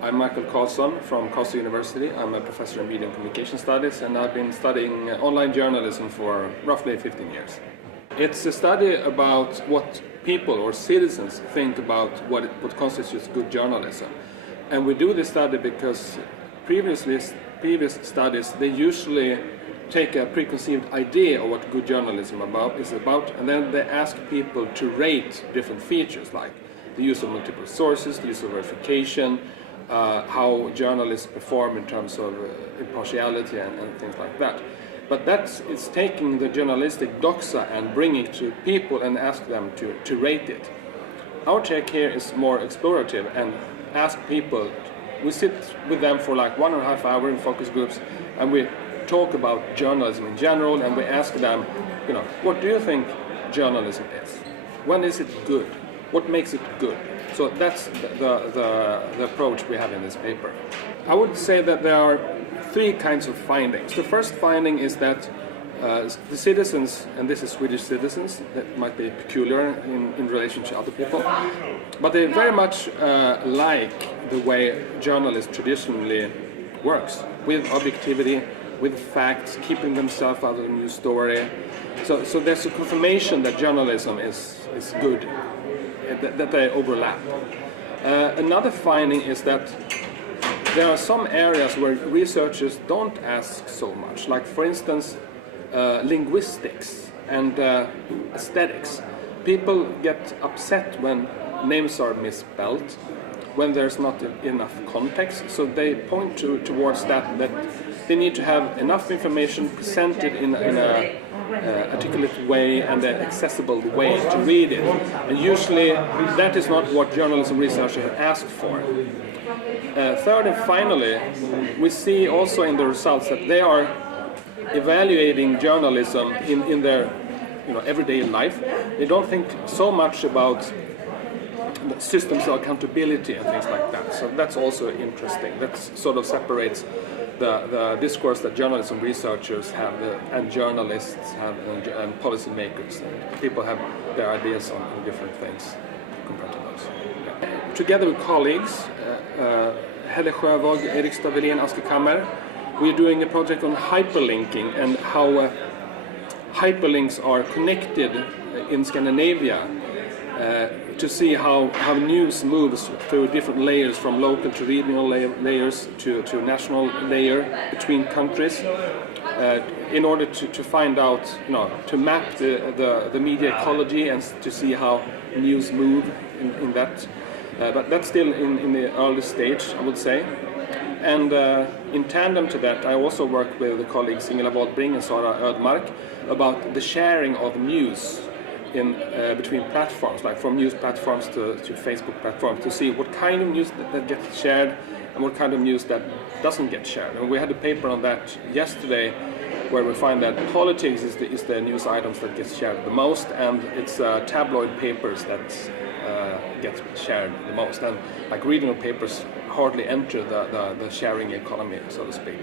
I'm Michael Karlsson from Karlstad University. I'm a professor in media and communication studies, and I've been studying online journalism for roughly 15 years. It's a study about what people or citizens think about what constitutes good journalism. And we do this study because previous studies, they usually take a preconceived idea of what good journalism is about, and then they ask people to rate different features like the use of multiple sources, the use of verification, how journalists perform in terms of impartiality and things like that. But it's taking the journalistic doxa and bringing it to people and ask them to rate it. Our take here is more explorative and ask people. We sit with them for like 1.5 hours in focus groups, and we talk about journalism in general, and we ask them, what do you think journalism is? When is it good? What makes it good? So that's the approach we have in this paper. I would say that there are 3 kinds of findings. The first finding is that the citizens, and this is Swedish citizens, that might be peculiar in relation to other people, but they very much like the way journalism traditionally works, with objectivity, with facts, keeping themselves out of the news story. So there's a confirmation that journalism is good, that they overlap. Another finding is that there are some areas where researchers don't ask so much, like for instance linguistics and aesthetics. People get upset when names are misspelled, when there's not enough context, so they point towards that they need to have enough information presented in a articulate way and an accessible way to read it. And usually that is not what journalism researchers have asked for. Third and finally, we see also in the results that they are evaluating journalism in their everyday life. They don't think so much about systems of accountability and things like that. So that's also interesting. That sort of separates the discourse that journalism researchers have and journalists have and policymakers. And people have their ideas on different things compared to those. Yeah. Together with colleagues, Helle Sjövåg, Erik Stavelén, Aske Kammer, we're doing a project on hyperlinking and how hyperlinks are connected in Scandinavia to see how news moves through different layers, from local to regional layers to national layer between countries, in order to find out, to map the media ecology and to see how news move in that. But that's still in the early stage, I would say. And in tandem to that, I also work with the colleagues Ingela Woldbring and Sara Ödmark about the sharing of news between platforms, like from news platforms to Facebook platforms, to see what kind of news that gets shared and what kind of news that doesn't get shared. And we had a paper on that yesterday where we find that politics is the news items that gets shared the most, and it's tabloid papers that get shared the most. And like regional papers hardly enter the sharing economy, so to speak.